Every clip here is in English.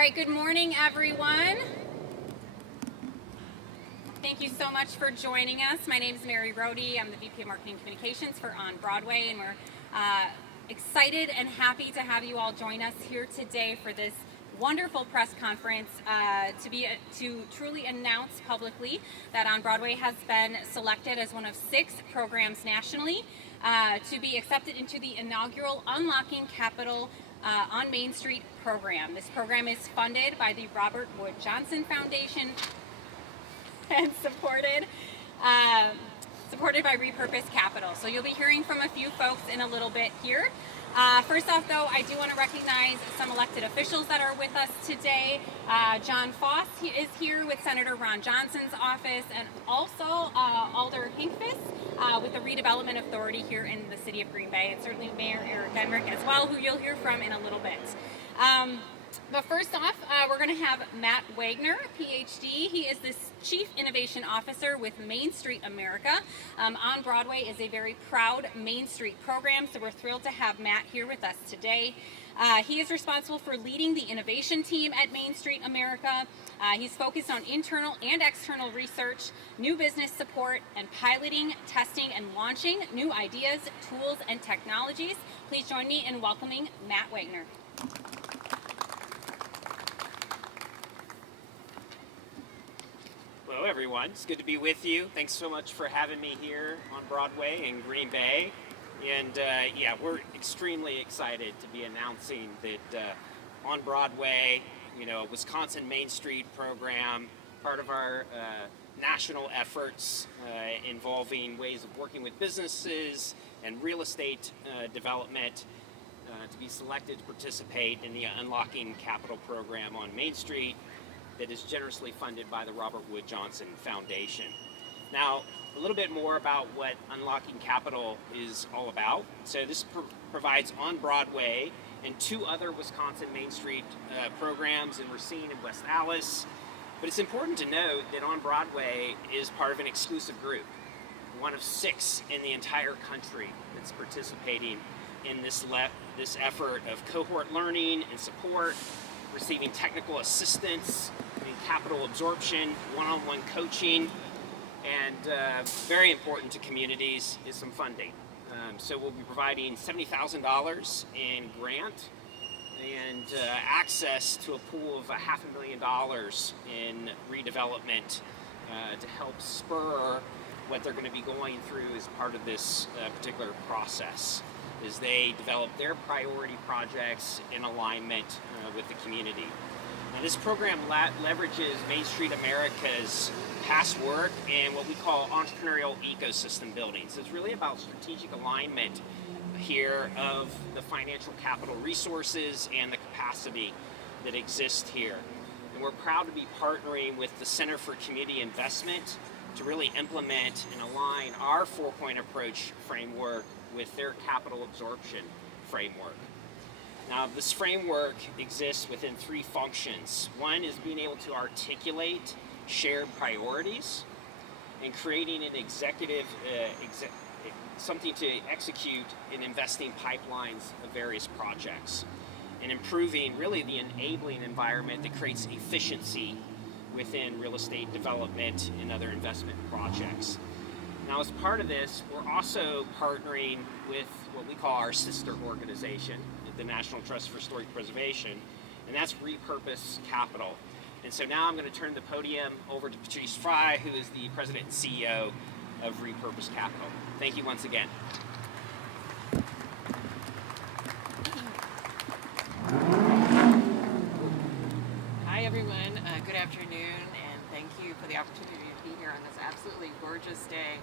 right, good morning, everyone. Thank you so much for joining us. My name is Mary Rohde. I'm the VP of Marketing Communications for On Broadway, and we're excited and happy to have you all join us here today for this wonderful press conference to truly announce publicly that On Broadway has been selected as one of 6 programs nationally to be accepted into the inaugural Unlocking Capital on Main Street program. This program is funded by the Robert Wood Johnson Foundation and supported by Repurpose Capital. So you'll be hearing from a few folks in a little bit here. First off, though, I do want to recognize some elected officials that are with us today. John Foss is here with Senator Ron Johnson's office, and also Alder Hinkfist with the Redevelopment Authority here in the city of Green Bay, and certainly Mayor Eric Enrick as well, who you'll hear from in a little bit. But first off, we're going to have Matt Wagner, PhD. He is the Chief Innovation Officer with Main Street America. On Broadway is a very proud Main Street program, so we're thrilled to have Matt here with us today. He is responsible for leading the innovation team at Main Street America. He's focused on internal and external research, new business support, and piloting, testing, and launching new ideas, tools, and technologies. Please join me in welcoming Matt Wagner. Hello everyone, it's good to be with you. Thanks so much for having me here on Broadway in Green Bay. And yeah, we're extremely excited to be announcing that on Broadway, Wisconsin Main Street program, part of our national efforts involving ways of working with businesses and real estate development, to be selected to participate in the Unlocking Capital program on Main Street that is generously funded by the Robert Wood Johnson Foundation. Now, a little bit more about what Unlocking Capital is all about. So this provides On Broadway and 2 other Wisconsin Main Street programs in Racine and West Allis. But it's important to note that On Broadway is part of an exclusive group, one of 6 in the entire country that's participating in this effort of cohort learning and support, receiving technical assistance in capital absorption, one-on-one coaching, and very important to communities is some funding. So we'll be providing $70,000 in grant and access to a pool of $500,000 in redevelopment to help spur what they're going to be going through as part of this particular process as they develop their priority projects in alignment with the community. Now, this program leverages Main Street America's past work and what we call entrepreneurial ecosystem building. So it's really about strategic alignment here of the financial capital resources and the capacity that exists here. And we're proud to be partnering with the Center for Community Investment to really implement and align our 4-point approach framework with their capital absorption framework. Now, this framework exists within 3 functions. One is being able to articulate shared priorities and creating an something to execute in investing pipelines of various projects and improving really the enabling environment that creates efficiency within real estate development and other investment projects. Now, as part of this, we're also partnering with what we call our sister organization, the National Trust for Historic Preservation, and that's Repurpose Capital. And so now I'm going to turn the podium over to Patrice Fry, who is the president and CEO of Repurpose Capital. Thank you once again. Hi everyone, good afternoon, and thank you for the opportunity to be here on this absolutely gorgeous day.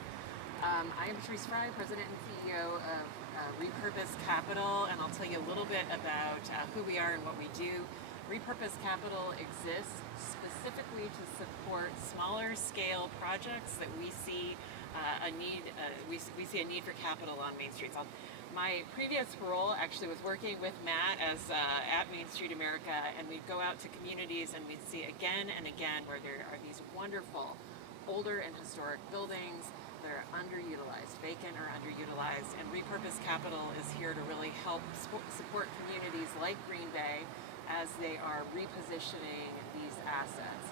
I am Patrice Fry, President and CEO of Repurpose Capital, and I'll tell you a little bit about who we are and what we do. Repurpose Capital exists specifically to support smaller scale projects that we see a need. We see a need for capital on Main Street. My previous role actually was working with Matt at Main Street America, and we'd go out to communities and we'd see again and again where there are these wonderful older and historic buildings that are underutilized, vacant or underutilized, and Repurpose Capital is here to really help support communities like Green Bay as they are repositioning these assets.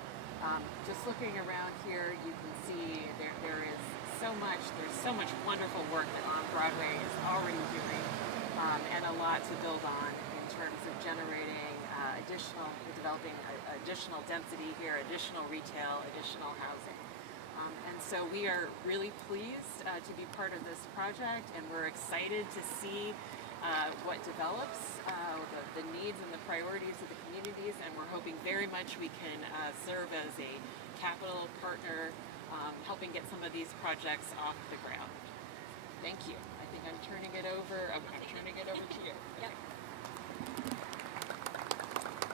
Just looking around here, you can see there is there's so much wonderful work that On Broadway is already doing, and a lot to build on in terms of developing additional density here, additional retail, additional housing. And so we are really pleased to be part of this project, and we're excited to see what develops, the needs and the priorities of the communities, and we're hoping very much we can serve as a capital partner, helping get some of these projects off the ground. Thank you. I think I'm turning it over. I'm turning it over to you. Yep.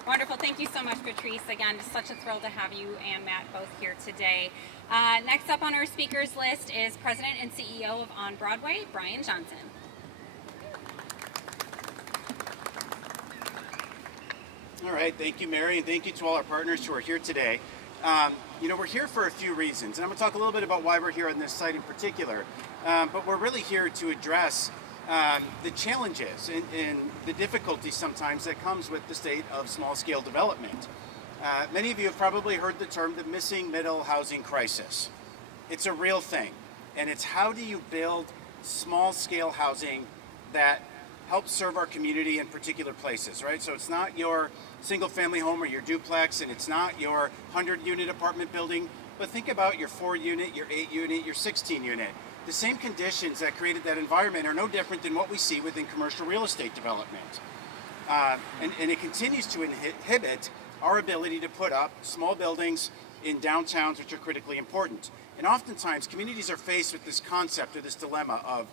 Wonderful. Thank you so much, Patrice. Again, it's such a thrill to have you and Matt both here today. Next up on our speakers list is President and CEO of On Broadway, Brian Johnson. All right, thank you, Mary, and thank you to all our partners who are here today. We're here for a few reasons, and I'm going to talk a little bit about why we're here on this site in particular, but we're really here to address the challenges and the difficulties sometimes that comes with the state of small-scale development. Many of you have probably heard the term the missing middle housing crisis. It's a real thing, and it's how do you build small-scale housing that helps serve our community in particular places, right? So it's not your single-family home or your duplex, and it's not your 100-unit apartment building, but think about your 4-unit, your 8-unit, your 16-unit. The same conditions that created that environment are no different than what we see within commercial real estate development. And it continues to inhibit our ability to put up small buildings in downtowns, which are critically important. And oftentimes, communities are faced with this concept or this dilemma of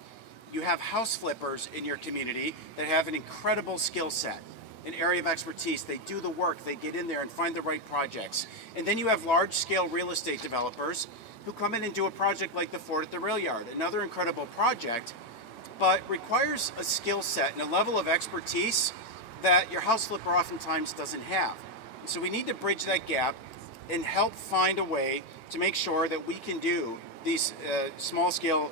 you have house flippers in your community that have an incredible skill set, an area of expertise. They do the work, they get in there and find the right projects. And then you have large-scale real estate developers who come in and do a project like the Fort at the Rail Yard, another incredible project, but requires a skill set and a level of expertise that your house flipper oftentimes doesn't have. So we need to bridge that gap and help find a way to make sure that we can do these small-scale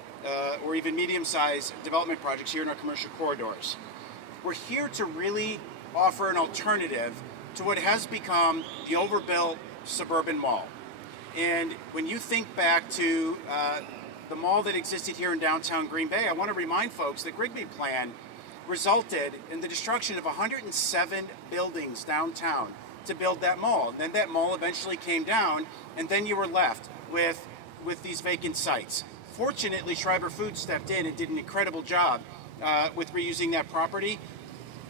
or even medium-sized development projects here in our commercial corridors. We're here to really offer an alternative to what has become the overbuilt suburban mall. And when you think back to the mall that existed here in downtown Green Bay, I want to remind folks that Grigbey Plan resulted in the destruction of 107 buildings downtown to build that mall. And then that mall eventually came down, and then you were left with these vacant sites. Fortunately, Schreiber Foods stepped in and did an incredible job with reusing that property.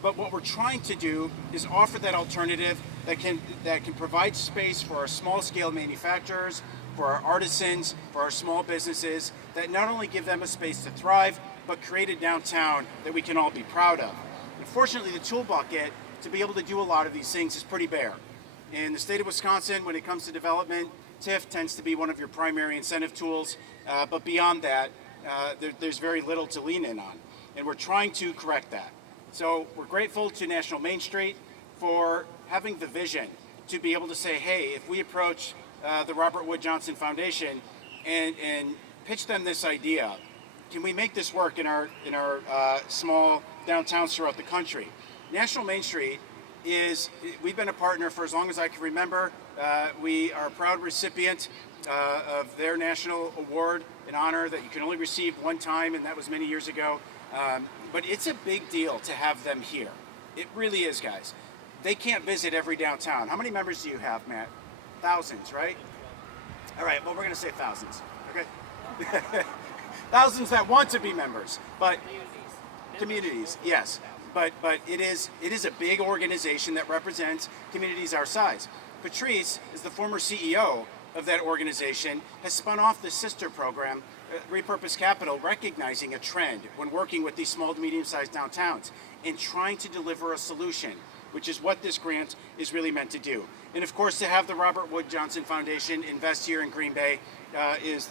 But what we're trying to do is offer that alternative that can provide space for our small-scale manufacturers, for our artisans, for our small businesses, that not only give them a space to thrive, but create a downtown that we can all be proud of. Unfortunately, the tool bucket to be able to do a lot of these things is pretty bare. In the state of Wisconsin, when it comes to development, TIF tends to be one of your primary incentive tools, but beyond that, there's very little to lean in on. And we're trying to correct that. So we're grateful to National Main Street for having the vision to be able to say, hey, if we approach the Robert Wood Johnson Foundation and pitch them this idea, can we make this work in our small downtowns throughout the country? National Main Street we've been a partner for as long as I can remember. We are a proud recipient of their national award, an honor that you can only receive one time, and that was many years ago. But it's a big deal to have them here. It really is, guys. They can't visit every downtown. How many members do you have, Matt? Thousands, right? All right, well, we're going to say thousands, okay? Thousands that want to be members, but communities, yes. But it is a big organization that represents communities our size. Patrice is the former CEO of that organization, has spun off the sister program, Repurpose Capital, recognizing a trend when working with these small to medium-sized downtowns and trying to deliver a solution, which is what this grant is really meant to do. And of course, to have the Robert Wood Johnson Foundation invest here in Green Bay is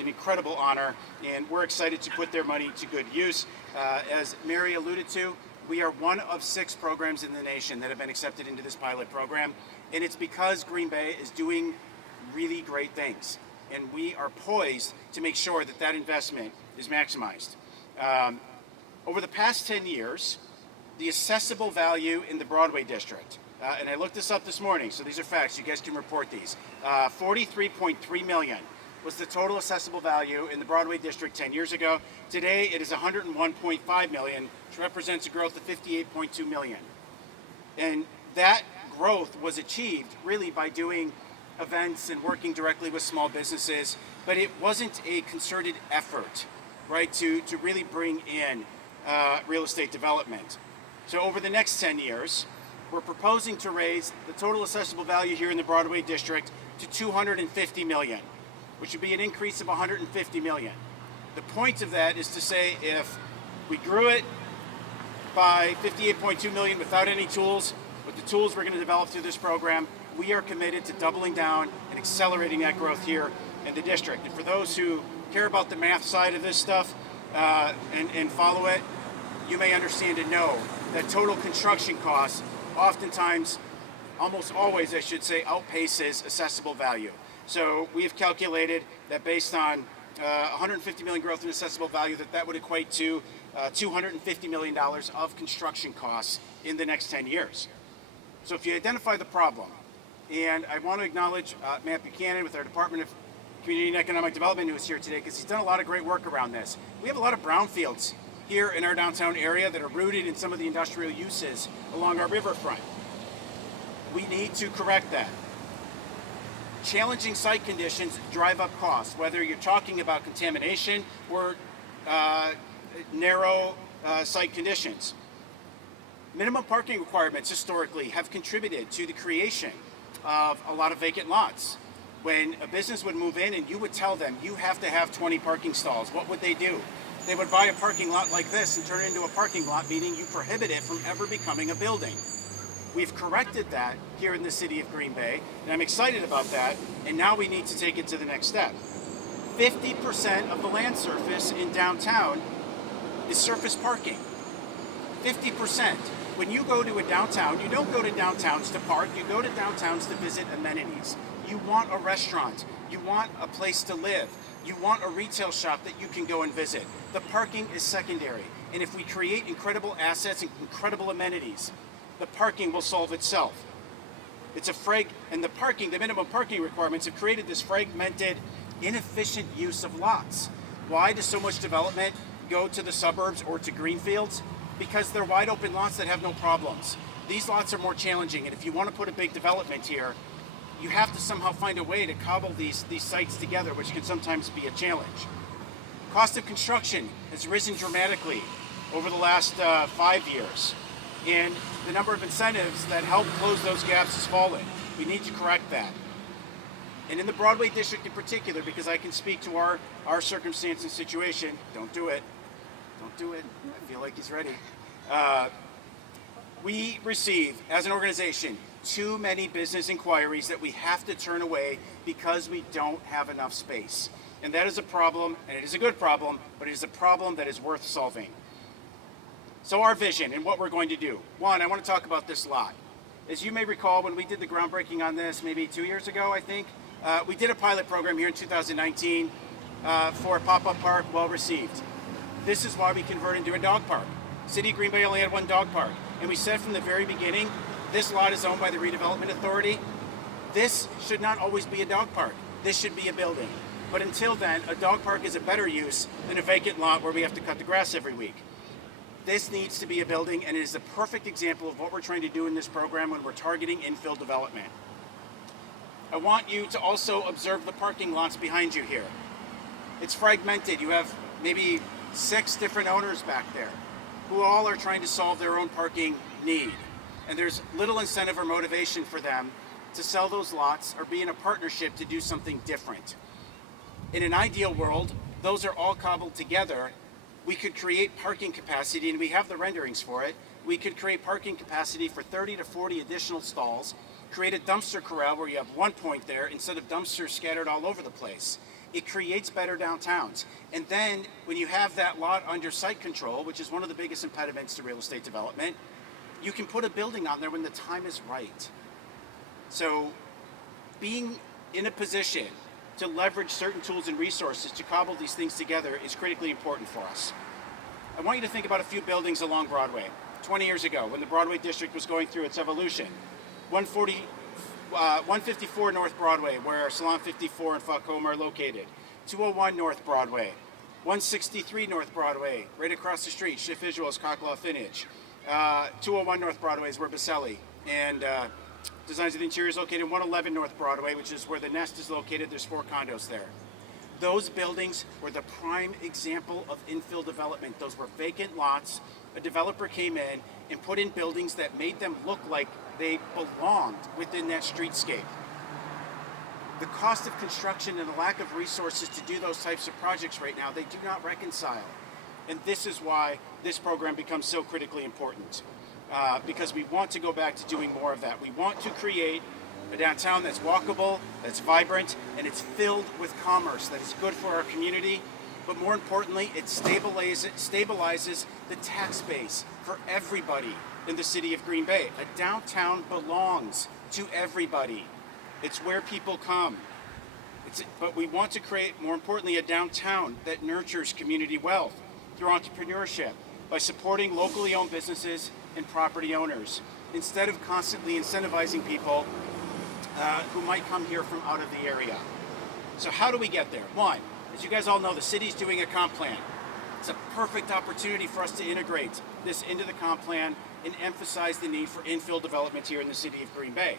an incredible honor, and we're excited to put their money to good use. As Mary alluded to, we are one of 6 programs in the nation that have been accepted into this pilot program, and it's because Green Bay is doing really great things, and we are poised to make sure that that investment is maximized. Over the past 10 years, the assessable value in the Broadway district and I looked this up this morning, so these are facts. You guys can report these. 43.3 million was the total assessable value in the Broadway district 10 years ago. Today, it is 101.5 million, which represents a growth of 58.2 million. And that growth was achieved really by doing events and working directly with small businesses, but it wasn't a concerted effort, right, to really bring in real estate development. So over the next 10 years, we're proposing to raise the total assessable value here in the Broadway district to 250 million, which would be an increase of 150 million. The point of that is to say if we grew it by 58.2 million without any tools, with the tools we're going to develop through this program, we are committed to doubling down and accelerating that growth here in the district. And for those who care about the math side of this stuff and follow it, you may understand and know that total construction costs oftentimes, almost always I should say, outpaces assessable value. So we have calculated that based on 150 million growth in assessable value, that would equate to $250 million of construction costs in the next 10 years. So if you identify the problem, and I want to acknowledge Matt Buchanan with our Department of Community and Economic Development who is here today because he's done a lot of great work around this. We have a lot of brownfields here in our downtown area that are rooted in some of the industrial uses along our riverfront. We need to correct that. Challenging site conditions drive up costs, whether you're talking about contamination or narrow site conditions. Minimum parking requirements historically have contributed to the creation of a lot of vacant lots. When a business would move in and you would tell them you have to have 20 parking stalls, what would they do? They would buy a parking lot like this and turn it into a parking lot, meaning you prohibit it from ever becoming a building. We've corrected that here in the city of Green Bay, and I'm excited about that, and now we need to take it to the next step. 50% of the land surface in downtown is surface parking. 50%. When you go to a downtown, you don't go to downtowns to park, you go to downtowns to visit amenities. You want a restaurant, you want a place to live, you want a retail shop that you can go and visit. The parking is secondary, and if we create incredible assets and incredible amenities, the parking will solve itself. And the minimum parking requirements have created this fragmented, inefficient use of lots. Why does so much development go to the suburbs or to greenfields? Because they're wide open lots that have no problems. These lots are more challenging, and if you want to put a big development here, you have to somehow find a way to cobble these sites together, which can sometimes be a challenge. Cost of construction has risen dramatically over the last 5 years, and the number of incentives that help close those gaps has fallen. We need to correct that. And in the Broadway district in particular, because I can speak to our circumstance and situation, don't do it. Don't do it. I feel like he's ready. We receive, as an organization, too many business inquiries that we have to turn away because we don't have enough space. And that is a problem, and it is a good problem, but it is a problem that is worth solving. So our vision and what we're going to do. One, I want to talk about this lot. As you may recall, when we did the groundbreaking on this maybe 2 years ago, I think, we did a pilot program here in 2019 for a pop-up park, well received. This is why we converted into a dog park. City of Green Bay only had one dog park. And we said from the very beginning, this lot is owned by the Redevelopment Authority. This should not always be a dog park. This should be a building. But until then, a dog park is a better use than a vacant lot where we have to cut the grass every week. This needs to be a building, and it is a perfect example of what we're trying to do in this program when we're targeting infill development. I want you to also observe the parking lots behind you here. It's fragmented. You have maybe 6 different owners back there who all are trying to solve their own parking need. And there's little incentive or motivation for them to sell those lots or be in a partnership to do something different. In an ideal world, those are all cobbled together. We could create parking capacity, and we have the renderings for it. We could create parking capacity for 30 to 40 additional stalls, create a dumpster corral where you have one point there instead of dumpsters scattered all over the place. It creates better downtowns. And then when you have that lot under site control, which is one of the biggest impediments to real estate development, you can put a building on there when the time is right. So being in a position to leverage certain tools and resources to cobble these things together is critically important for us. I want you to think about a few buildings along Broadway. 20 years ago, when the Broadway district was going through its evolution, 154 North Broadway, where Salon 54 and Falcom are located. 201 North Broadway. 163 North Broadway, right across the street, Schiff Visuals, Cocklaw Finnage. 201 North Broadway is where Baselli and Designs of the Interior is located. 111 North Broadway, which is where the Nest is located. There's 4 condos there. Those buildings were the prime example of infill development. Those were vacant lots. A developer came in and put in buildings that made them look like they belonged within that streetscape. The cost of construction and the lack of resources to do those types of projects right now, they do not reconcile. And this is why this program becomes so critically important. Because we want to go back to doing more of that. We want to create a downtown that's walkable, that's vibrant, and it's filled with commerce that is good for our community. But more importantly, it stabilizes the tax base for everybody in the city of Green Bay. A downtown belongs to everybody. It's where people come. But we want to create, more importantly, a downtown that nurtures community wealth through entrepreneurship by supporting locally owned businesses and property owners, instead of constantly incentivizing people who might come here from out of the area. So how do we get there? One, as you guys all know, the city's doing a comp plan. It's a perfect opportunity for us to integrate this into the comp plan and emphasize the need for infill development here in the city of Green Bay.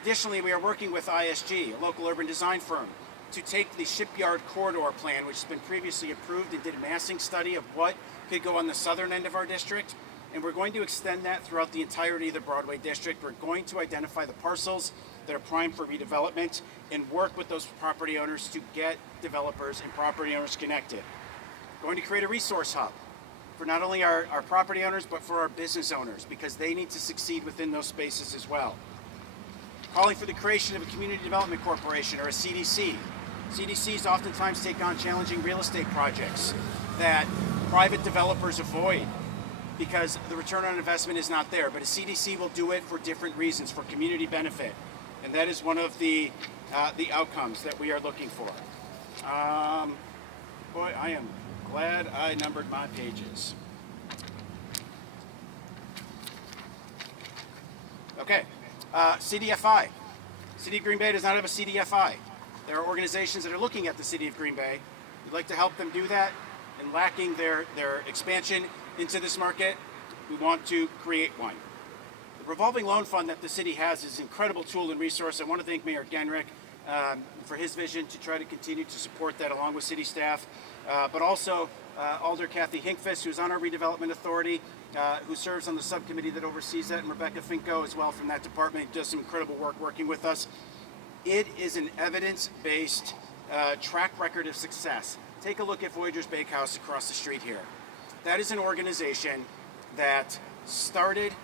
Additionally, we are working with ISG, a local urban design firm, to take the shipyard corridor plan, which has been previously approved, and did a massing study of what could go on the southern end of our district. And we're going to extend that throughout the entirety of the Broadway district. We're going to identify the parcels that are primed for redevelopment and work with those property owners to get developers and property owners connected. We're going to create a resource hub for not only our property owners, but for our business owners, because they need to succeed within those spaces as well. Calling for the creation of a community development corporation, or a CDC. CDCs oftentimes take on challenging real estate projects that private developers avoid because the return on investment is not there. But a CDC will do it for different reasons, for community benefit. And that is one of the outcomes that we are looking for. Boy, I am glad I numbered my pages. Okay, CDFI. City of Green Bay does not have a CDFI. There are organizations that are looking at the City of Green Bay. We'd like to help them do that, and lacking their expansion into this market, we want to create one. The revolving loan fund that the city has is an incredible tool and resource. I want to thank Mayor Genrich for his vision to try to continue to support that along with city staff, but also Alder Kathy Hinkfist, who's on our redevelopment authority, who serves on the subcommittee that oversees that, and Rebecca Finko as well from that department, does some incredible work working with us. It is an evidence-based track record of success. Take a look at Voyager's Bakehouse across the street here. That is an organization that started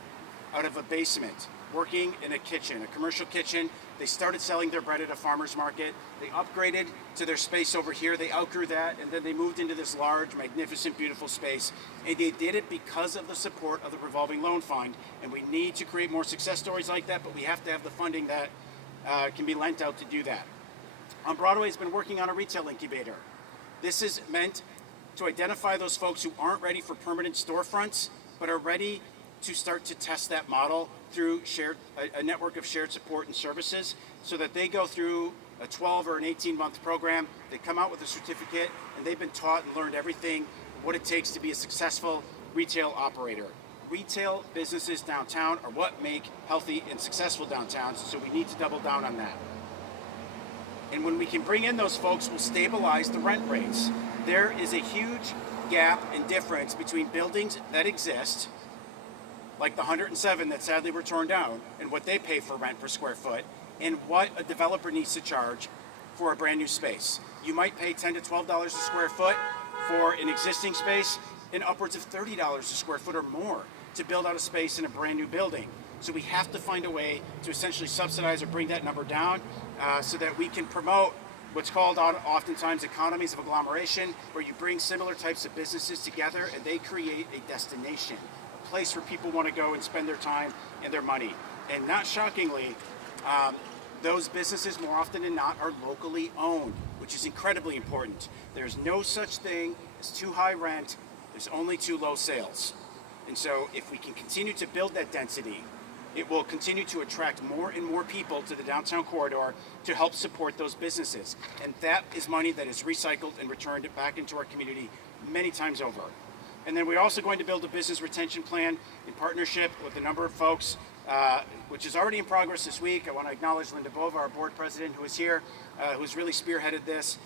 out of a basement, working in a kitchen, a commercial kitchen. They started selling their bread at a farmer's market. They upgraded to their space over here. They outgrew that, and then they moved into this large, magnificent, beautiful space. And they did it because of the support of the revolving loan fund. And we need to create more success stories like that, but we have to have the funding that can be lent out to do that. On Broadway has been working on a retail incubator. This is meant to identify those folks who aren't ready for permanent storefronts, but are ready to start to test that model through a network of shared support and services, so that they go through a 12 or an 18-month program, they come out with a certificate, and they've been taught and learned everything, what it takes to be a successful retail operator. Retail businesses downtown are what make healthy and successful downtowns, so we need to double down on that. And when we can bring in those folks, we'll stabilize the rent rates. There is a huge gap and difference between buildings that exist, like the 107 that sadly were torn down, and what they pay for rent per square foot, and what a developer needs to charge for a brand new space. You might pay $10 to $12 a square foot for an existing space, and upwards of $30 a square foot or more to build out a space in a brand new building. So we have to find a way to essentially subsidize or bring that number down so that we can promote what's called oftentimes economies of agglomeration, where you bring similar types of businesses together and they create a destination, a place where people want to go and spend their time and their money. And not shockingly, those businesses more often than not are locally owned, which is incredibly important. There's no such thing as too high rent, there's only too low sales. And so if we can continue to build that density it will continue to attract more and more people to the downtown corridor to help support those businesses. And that is money that is recycled and returned back into our community many times over. And then we're also going to build a business retention plan in partnership with a number of folks, which is already in progress this week. I want to acknowledge Linda Bova, our board president, who is here, who's really spearheaded this.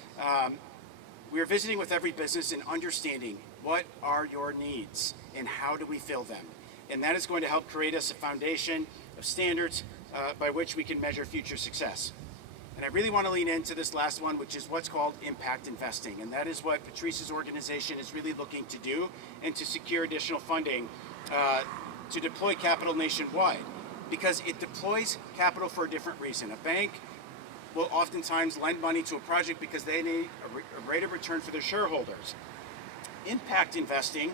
We are visiting with every business and understanding what are your needs and how do we fill them. And that is going to help create us a foundation of standards by which we can measure future success. And I really want to lean into this last one, which is what's called impact investing. And that is what Patrice's organization is really looking to do, and to secure additional funding to deploy capital nationwide. Because it deploys capital for a different reason. A bank will oftentimes lend money to a project because they need a rate of return for their shareholders. Impact investing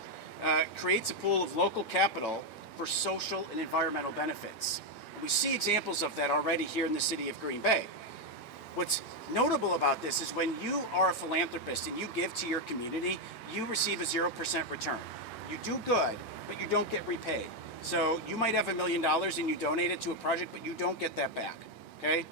creates a pool of local capital for social and environmental benefits. We see examples of that already here in the city of Green Bay. What's notable about this is when you are a philanthropist and you give to your community, you receive a 0% return. You do good, but you don't get repaid. So you might have $1 million and you donate it to a project, but you don't get that back, okay?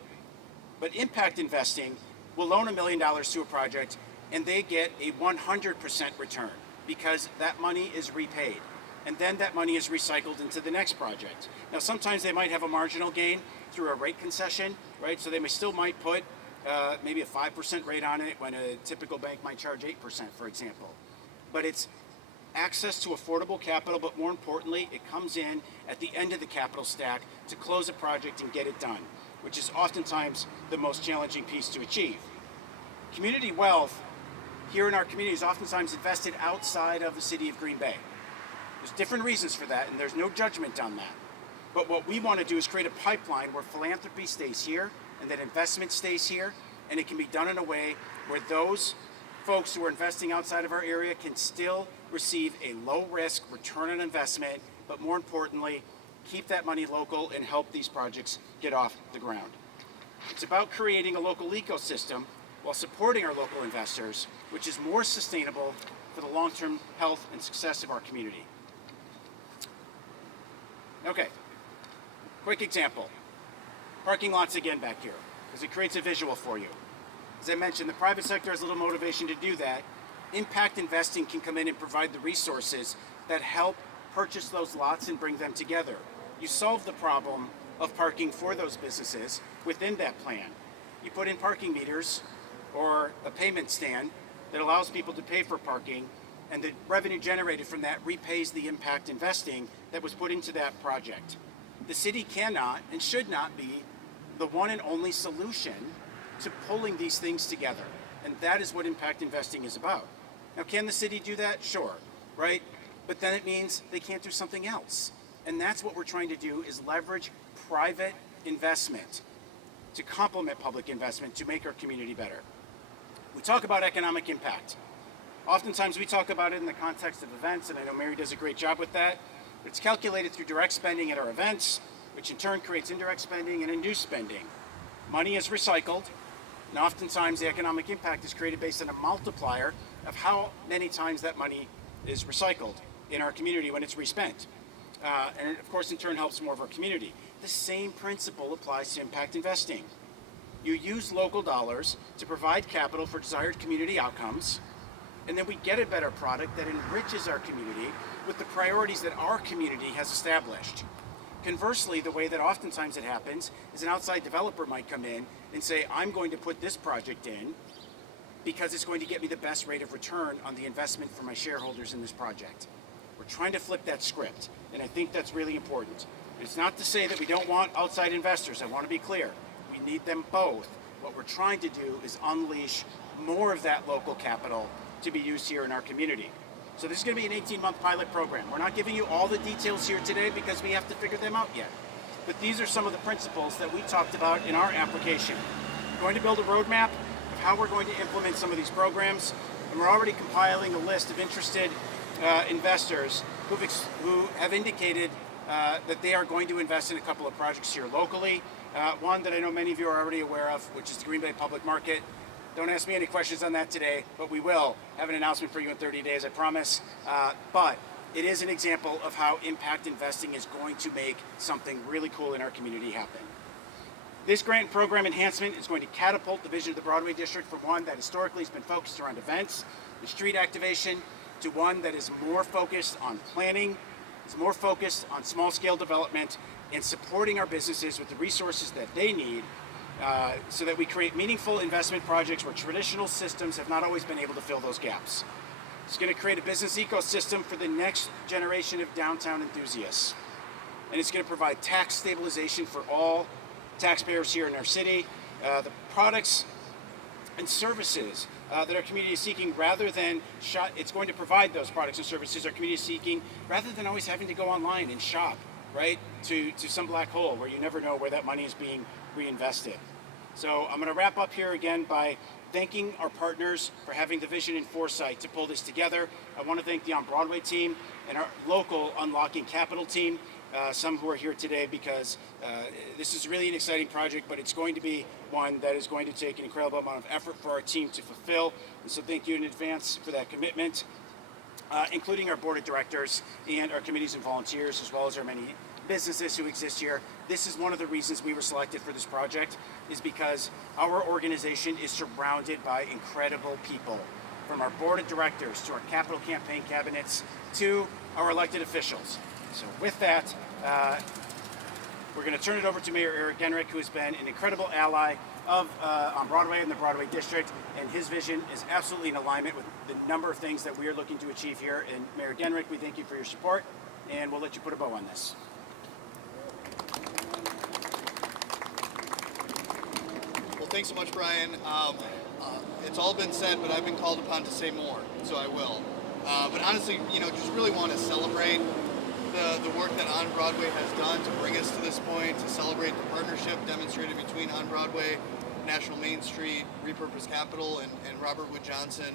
But impact investing will loan $1 million to a project and they get a 100% return because that money is repaid. And then that money is recycled into the next project. Now, sometimes they might have a marginal gain through a rate concession, right? So they still might put maybe a 5% rate on it when a typical bank might charge 8%, for example. But it's access to affordable capital, but more importantly, it comes in at the end of the capital stack to close a project and get it done, which is oftentimes the most challenging piece to achieve. Community wealth here in our community is oftentimes invested outside of the city of Green Bay. There's different reasons for that, and there's no judgment on that. But what we want to do is create a pipeline where philanthropy stays here and that investment stays here, and it can be done in a way where those folks who are investing outside of our area can still receive a low-risk return on investment, but more importantly, keep that money local and help these projects get off the ground. It's about creating a local ecosystem while supporting our local investors, which is more sustainable for the long-term health and success of our community. Okay, quick example. Parking lots again back here, because it creates a visual for you. As I mentioned, the private sector has little motivation to do that. Impact investing can come in and provide the resources that help purchase those lots and bring them together. You solve the problem of parking for those businesses within that plan. You put in parking meters or a payment stand that allows people to pay for parking, and the revenue generated from that repays the impact investing that was put into that project. The city cannot and should not be the one and only solution to pulling these things together. And that is what impact investing is about. Now, can the city do that? Sure, right? But then it means they can't do something else. And that's what we're trying to do, is leverage private investment to complement public investment to make our community better. We talk about economic impact. Oftentimes we talk about it in the context of events, and I know Mary does a great job with that. But it's calculated through direct spending at our events, which in turn creates indirect spending and induced spending. Money is recycled, and oftentimes the economic impact is created based on a multiplier of how many times that money is recycled in our community when it's respent. And it, of course, in turn helps more of our community. The same principle applies to impact investing. You use local dollars to provide capital for desired community outcomes, and then we get a better product that enriches our community with the priorities that our community has established. Conversely, the way that oftentimes it happens is an outside developer might come in and say, I'm going to put this project in because it's going to get me the best rate of return on the investment for my shareholders in this project. We're trying to flip that script, and I think that's really important. It's not to say that we don't want outside investors. I want to be clear. We need them both. What we're trying to do is unleash more of that local capital to be used here in our community. So this is going to be an 18-month pilot program. We're not giving you all the details here today because we have to figure them out yet. But these are some of the principles that we talked about in our application. We're going to build a roadmap of how we're going to implement some of these programs, and we're already compiling a list of interested investors who have indicated that they are going to invest in a couple of projects here locally. One that I know many of you are already aware of, which is the Green Bay Public Market. Don't ask me any questions on that today, but we will have an announcement for you in 30 days, I promise. But it is an example of how impact investing is going to make something really cool in our community happen. This grant program enhancement is going to catapult the vision of the Broadway District from one that historically has been focused around events and street activation to one that is more focused on planning, is more focused on small-scale development, and supporting our businesses with the resources that they need so that we create meaningful investment projects where traditional systems have not always been able to fill those gaps. It's going to create a business ecosystem for the next generation of downtown enthusiasts. And it's going to provide tax stabilization for all taxpayers here in our city. The products and services that our community is seeking rather than it's going to provide those products and services our community is seeking rather than always having to go online and shop, right, to some black hole where you never know where that money is being reinvested. So I'm going to wrap up here again by thanking our partners for having the vision and foresight to pull this together. I want to thank the On Broadway team and our local Unlocking Capital team, some who are here today because this is really an exciting project, but it's going to be one that is going to take an incredible amount of effort for our team to fulfill. And so thank you in advance for that commitment, including our board of directors and our committees and volunteers, as well as our many businesses who exist here. This is one of the reasons we were selected for this project, is because our organization is surrounded by incredible people, from our board of directors to our capital campaign cabinets to our elected officials. So with that, we're going to turn it over to Mayor Eric Genrich, who has been an incredible ally of on Broadway and the Broadway District, and his vision is absolutely in alignment with the number of things that we are looking to achieve here. And Mayor Genrich, we thank you for your support, and we'll let you put a bow on this. Well, thanks so much, Brian. It's all been said, but I've been called upon to say more, so I will. But honestly, just really want to celebrate the work that On Broadway has done to bring us to this point, to celebrate the partnership demonstrated between On Broadway, National Main Street, Repurpose Capital, and Robert Wood Johnson.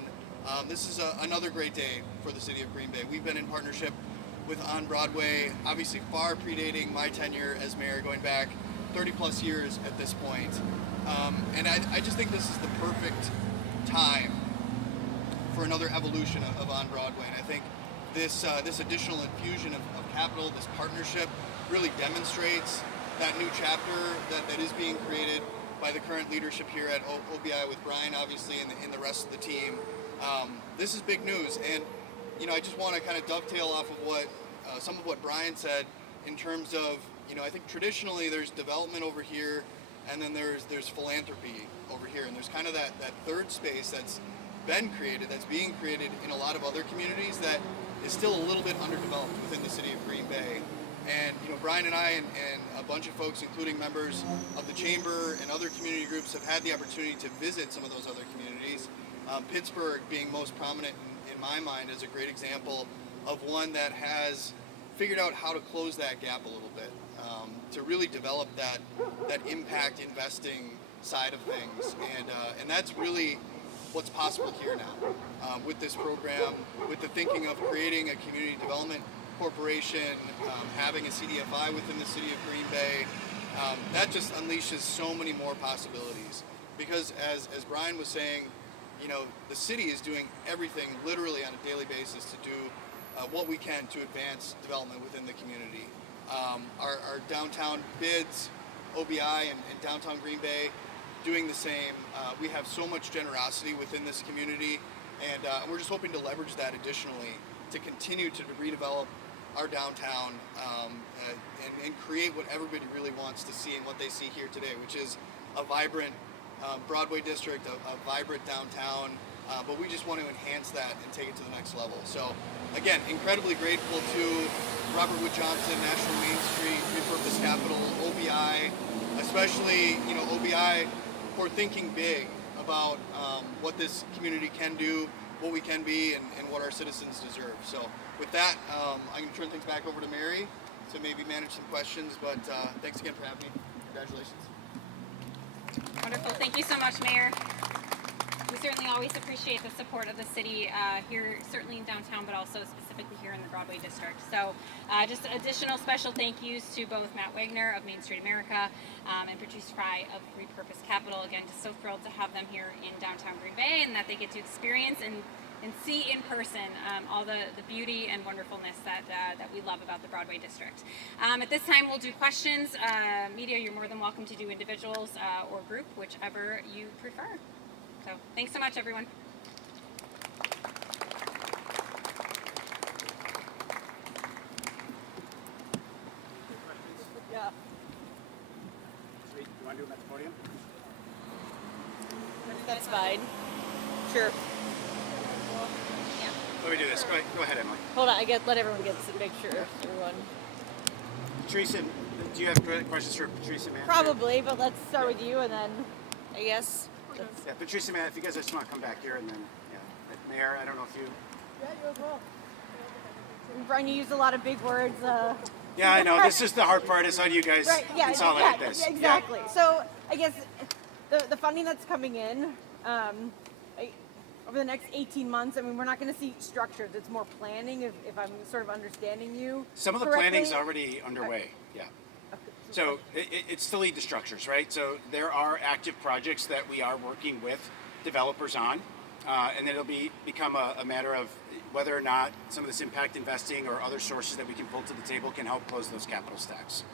This is another great day for the city of Green Bay. We've been in partnership with On Broadway, obviously far predating my tenure as mayor, going back 30 plus years at this point. And I just think this is the perfect time for another evolution of On Broadway. And I think this additional infusion of capital, this partnership, really demonstrates that new chapter that is being created by the current leadership here at OBI with Brian, obviously, and the rest of the team. This is big news, and I just want to kind of dovetail off of what some of what Brian said in terms of, I think traditionally there's development over here, and then there's philanthropy over here, and there's kind of that third space that's been created, that's being created in a lot of other communities that is still a little bit underdeveloped within the city of Green Bay. And Brian and I and a bunch of folks, including members of the chamber and other community groups, have had the opportunity to visit some of those other communities. Pittsburgh being most prominent in my mind is a great example of one that has figured out how to close that gap a little bit, to really develop that impact investing side of things, and that's really what's possible here now with this program, with the thinking of creating a community development corporation, having a CDFI within the city of Green Bay. That just unleashes so many more possibilities, because as Brian was saying, the city is doing everything literally on a daily basis to do what we can to advance development within the community. Our downtown bids, OBI and downtown Green Bay, doing the same. We have so much generosity within this community, and we're just hoping to leverage that additionally to continue to redevelop our downtown and create what everybody really wants to see and what they see here today, which is a vibrant Broadway district, a vibrant downtown, but we just want to enhance that and take it to the next level. So again, incredibly grateful to Robert Wood Johnson, National Main Street, Repurpose Capital, OBI, especially OBI for thinking big about what this community can do, what we can be, and what our citizens deserve. So with that, I'm going to turn things back over to Mary to maybe manage some questions, but thanks again for having me. Congratulations. Wonderful. Thank you so much, Mayor. We certainly always appreciate the support of the city here, certainly in downtown, but also specifically here in the Broadway district. So just additional special thank yous to both Matt Wagner of Main Street America and Patrice Fry of Repurpose Capital. Again, just so thrilled to have them here in downtown Green Bay and that they get to experience and and see in person all the beauty and wonderfulness that we love about the Broadway district. At this time, we'll do questions. Media, you're more than welcome to do individuals or group, whichever you prefer. So thanks so much, everyone. Yeah. Sweet. You want to do them at the podium? That's fine. Sure. Let me do this. Go ahead, Emily. Hold on, let everyone get to make sure. Everyone. Teresa, do you have questions for Patricia Mann? Probably, but let's start with you and then I guess. Yeah, Patricia Mann, if you guys just want to come back here and then, yeah. Mayor, I don't know if you... Yeah, you as well. Brian, you used a lot of big words. Yeah, I know. This is the hard part, is how do you guys consolidate this? Yeah, exactly. Yeah. So I guess the funding that's coming in over the next 18 months, I mean, we're not going to see structures. It's more planning, if I'm sort of understanding you Some of the correctly. planning's already underway, yeah. So it's to lead the structures, right? So there are active projects that we are working with developers on, and then it'll become a matter of whether or not some of this impact investing or other sources that we can pull to the table can help close those capital stacks.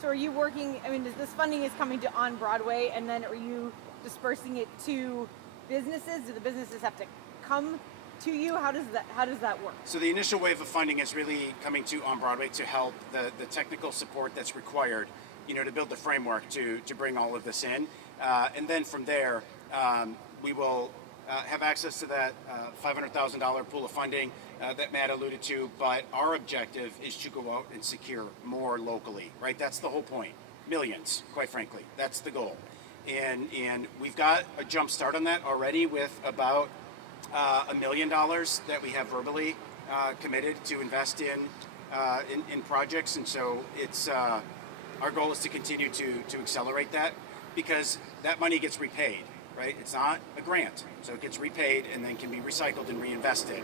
So are you working, I mean, this funding is coming to On Broadway, and then are you dispersing it to businesses? Do the businesses have to come to you? How does that work? So the initial wave of funding is really coming to On Broadway to help the technical support that's required, to build the framework to bring all of this in. And then from there, we will have access to that $500,000 pool of funding that Matt alluded to, but our objective is to go out and secure more locally, right? That's the whole point. Millions, quite frankly. That's the goal. And we've got a jump start on that already with about $1 million that we have verbally committed to invest in projects. And so it's our goal is to continue to accelerate that, because that money gets repaid. Right? It's not a grant, so it gets repaid and then can be recycled and reinvested.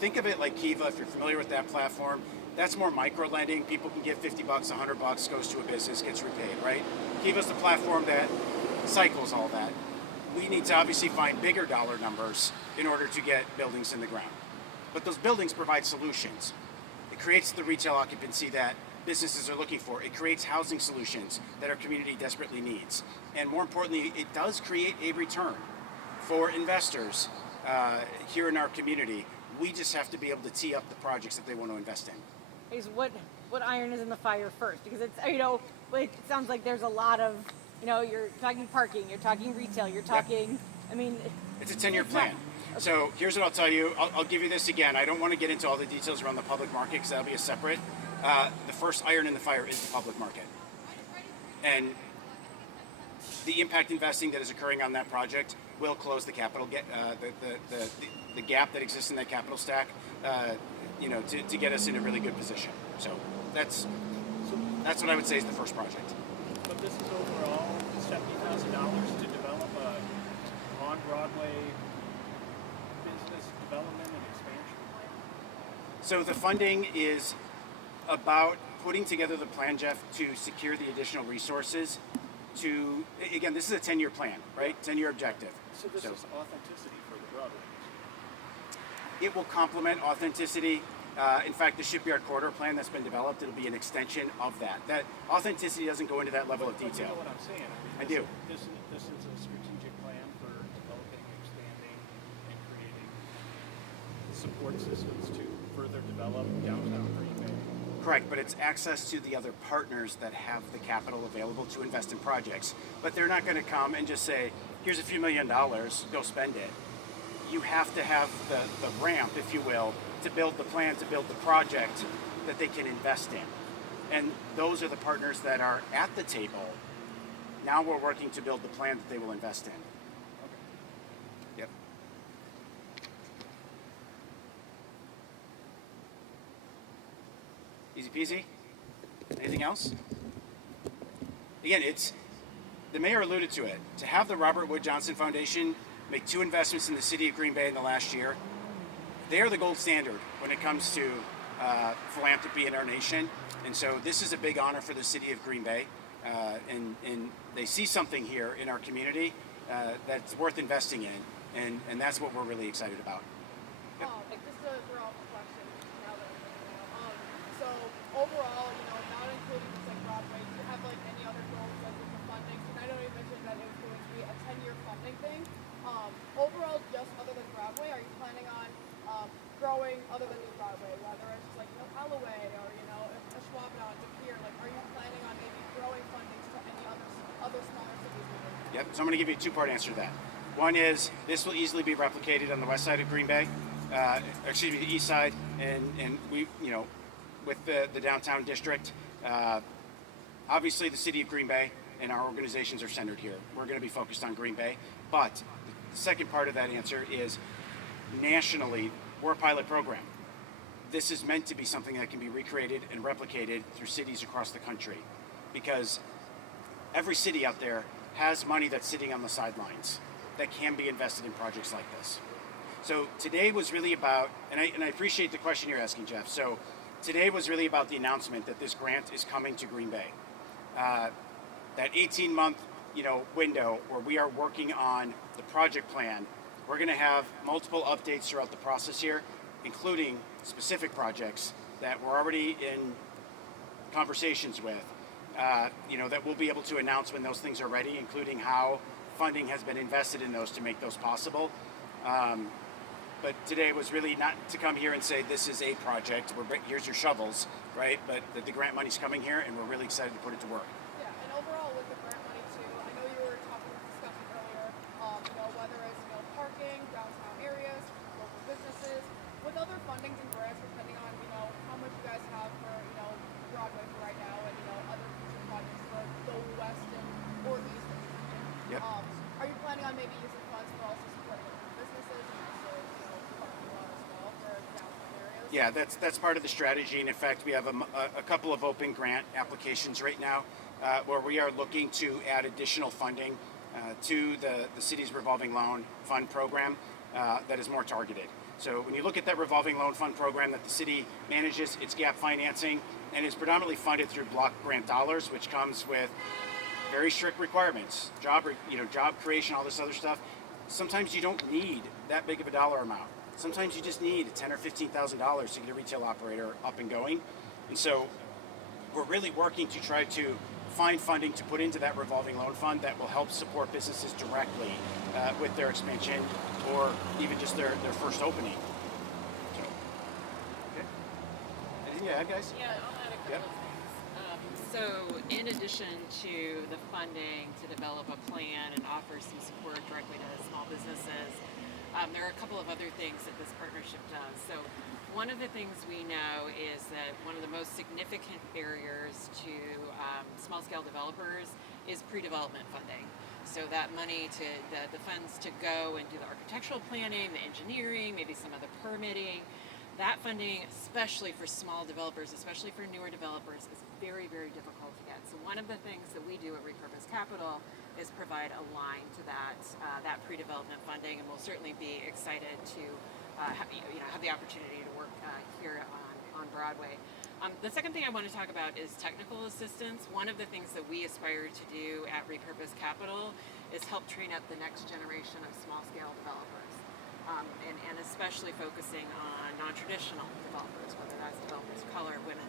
Think of it like Kiva, if you're familiar with that platform. That's more micro lending. People can give $50, $100, goes to a business, gets repaid, right? Kiva's the platform that cycles all that. We need to obviously find bigger dollar numbers in order to get buildings in the ground. But those buildings provide solutions. It creates the retail occupancy that businesses are looking for. It creates housing solutions that our community desperately needs. And more importantly, it does create a return for investors here in our community. We just have to be able to tee up the projects that they want to invest in. Is what iron is in the fire first? Because it's, it sounds like there's a lot of, you're talking parking, you're talking retail, you're talking, I mean. It's a 10-year plan. Okay. So here's what I'll tell you. I'll give you this again. I don't want to get into all the details around the public market because that'll be a separate. The first iron in the fire is the public market. And the impact investing that is occurring on that project will close the capital the gap that exists in that capital stack, to get us in a really good position. So that's what I would say is the first project. But this is overall $70,000 to develop a on-Broadway business development and expansion plan? So the funding is about putting together the plan, Jeff, to secure the additional resources to, again, this is a 10-year plan, right? 10-year objective. So this is authenticity for the Broadway. It will complement authenticity. In fact, the shipyard corridor plan that's been developed, it'll be an extension of that. That authenticity doesn't go into that level of detail. You know what I'm saying? I do. This is a strategic plan for developing, expanding, and creating support systems to further develop downtown Green Bay. Correct, but it's access to the other partners that have the capital available to invest in projects. But they're not going to come and just say, here's a few $1 million, go spend it. You have to have the ramp, if you will, to build the plan, to build the project that they can invest in. And those are the partners that are at the table. Now we're working to build the plan that they will invest in. Yep. Easy peasy. Anything else? Again, the mayor alluded to it. To have the Robert Wood Johnson Foundation make 2 investments in the city of Green Bay in the last year, they are the gold standard when it comes to philanthropy in our nation. And so this is a big honor for the city of Green Bay. And they see something here in our community that's worth investing in. And that's what we're really excited about. So overall, not including just like Broadway, do you have like any other goals like with the funding? And I know you mentioned that it was going to be a 10-year funding thing. Overall, just other than Broadway, are you planning on growing other than New Broadway, whether it's just like Alloway or a Schwabnon to Pier? Like, are you planning on maybe growing funding to any other smaller cities? Yep. So I'm going to give you a two-part answer to that. One is this will easily be replicated on the west side of Green Bay, the east side, and we, with the downtown district. Obviously, the city of Green Bay and our organizations are centered here. We're going to be focused on Green Bay, but the second part of that answer is nationally, we're a pilot program. This is meant to be something that can be recreated and replicated through cities across the country, because every city out there has money that's sitting on the sidelines that can be invested in projects like this. So today was really about, and I appreciate the question you're asking, Jeff. So today was really about the announcement that this grant is coming to Green Bay. That 18-month, window where we are working on the project plan. We're going to have multiple updates throughout the process here, including specific projects that we're already in conversations with. That we'll be able to announce when those things are ready, including how funding has been invested in those to make those possible. But today was really not to come here and say this is a project, here's your shovels, right? But the grant money's coming here, and we're really excited to put it to work. Yeah, and overall with the grant money too, I know you were discussing earlier, whether it's parking, downtown areas, local businesses, with other fundings and grants, depending on how much you guys have for Broadway for right now, and other future projects for the west or east of the region. Yep. Are you planning on maybe using funds for also support local businesses and also parking lot as well for downtown areas? Yeah, that's part of the strategy. And in fact, we have a couple of open grant applications right now where we are looking to add additional funding to the city's revolving loan fund program that is more targeted. So when you look at that revolving loan fund program that the city manages, it's gap financing, and it's predominantly funded through block grant dollars, which comes with very strict requirements, job creation, all this other stuff. Sometimes you don't need that big of a dollar amount. Sometimes you just need $10,000 or $15,000 to get a retail operator up and going. And so we're really working to try to find funding to put into that revolving loan fund that will help support businesses directly with their expansion or even just their first opening. So, okay. Anything to add, guys? Yeah, I'll add a couple Yep. of things. So in addition to the funding to develop a plan and offer some support directly to small businesses, there are a couple of other things that this partnership does. So one of the things we know is that one of the most significant barriers to small-scale developers is pre-development funding. So that money the funds to go and do the architectural planning, the engineering, maybe some of the permitting. That funding, especially for small developers, especially for newer developers, is very, very difficult to get. So one of the things that we do at Repurpose Capital is provide a line to that pre-development funding, and we'll certainly be excited to have the opportunity to work here on Broadway. The second thing I want to talk about is technical assistance. One of the things that we aspire to do at Repurpose Capital is help train up the next generation of small-scale developers, and especially focusing on non-traditional developers, whether that's developers of color, women.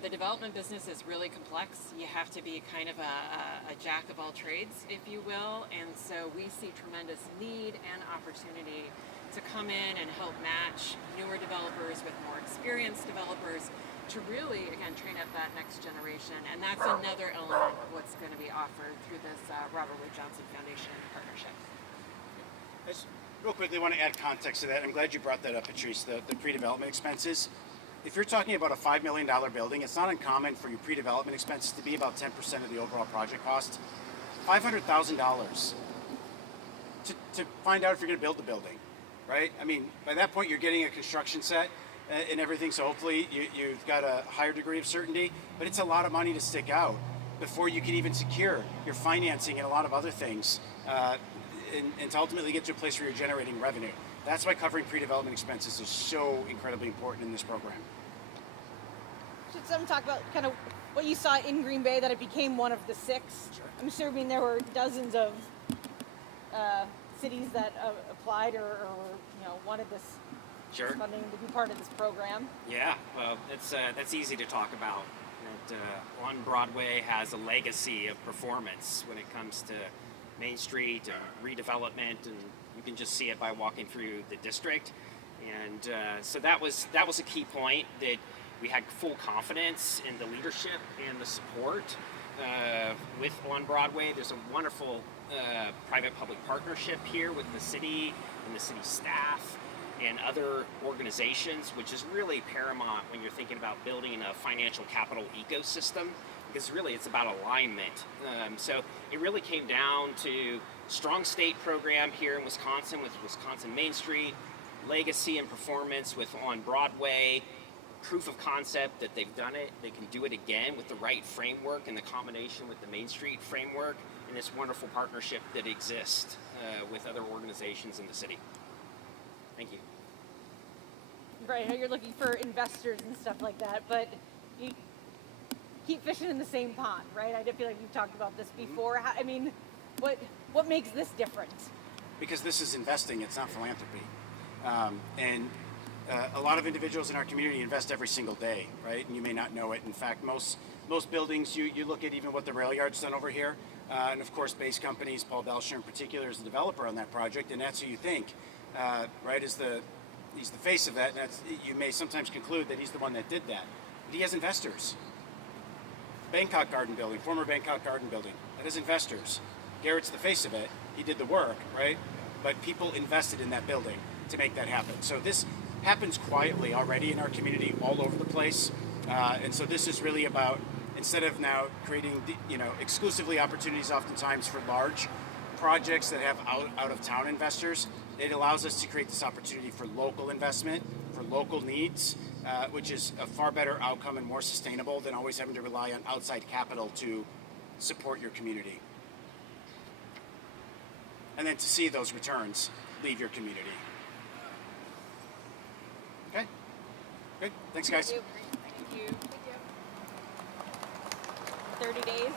The development business is really complex. You have to be kind of a jack of all trades, if you will, and so we see tremendous need and opportunity to come in and help match newer developers with more experienced developers to really, again, train up that next generation. And that's another element of what's going to be offered through this Robert Wood Johnson Foundation partnership. I just real quickly want to add context to that. I'm glad you brought that up, Patrice, the pre-development expenses. If you're talking about a $5 million building, it's not uncommon for your pre-development expenses to be about 10% of the overall project cost. $500,000 to find out if you're going to build the building, right? I mean, by that point, you're getting a construction set and everything, so hopefully you've got a higher degree of certainty, but it's a lot of money to stick out before you can even secure your financing and a lot of other things and to ultimately get to a place where you're generating revenue. That's why covering pre-development expenses is so incredibly important in this program. Should some talk about kind of what you saw in Green Bay that it became one of the 6? Sure. I'm assuming there were dozens of cities that applied or wanted this Sure. funding to be part of this program. Yeah, well, that's easy to talk about. That On Broadway has a legacy of performance when it comes to Main Street and redevelopment, and you can just see it by walking through the district. And so that was a key point, that we had full confidence in the leadership and the support with On Broadway. There's a wonderful private-public partnership here with the city and the city staff and other organizations, which is really paramount when you're thinking about building a financial capital ecosystem, because really it's about alignment. So it really came down to strong state program here in Wisconsin with Wisconsin Main Street, legacy and performance with On Broadway, proof of concept that they've done it, they can do it again with the right framework and the combination with the Main Street framework, and this wonderful partnership that exists with other organizations in the city. Thank you. Right, I know you're looking for investors and stuff like that, but you keep fishing in the same pond, right? I feel like we've talked about this before. I mean, what makes this different? Because this is investing, it's not philanthropy. A lot of individuals in our community invest every single day, right? And you may not know it. In fact, most buildings, you look at even what the rail yard's done over here, and of course, base companies, Paul Belcher in particular is the developer on that project, and that's who you think, right? He's the face of that, and you may sometimes conclude that he's the one that did that. But he has investors. Bangkok Garden Building, former Bangkok Garden Building, that has investors. Garrett's the face of it. He did the work, right? But people invested in that building to make that happen. So this happens quietly already in our community all over the place. And so this is really about, instead of now creating exclusively opportunities oftentimes for large projects that have out of town investors, it allows us to create this opportunity for local investment, for local needs, which is a far better outcome and more sustainable than always having to rely on outside capital to support your community. And then to see those returns leave your community. Okay? Good. Thanks, guys. Thank you. 30 days.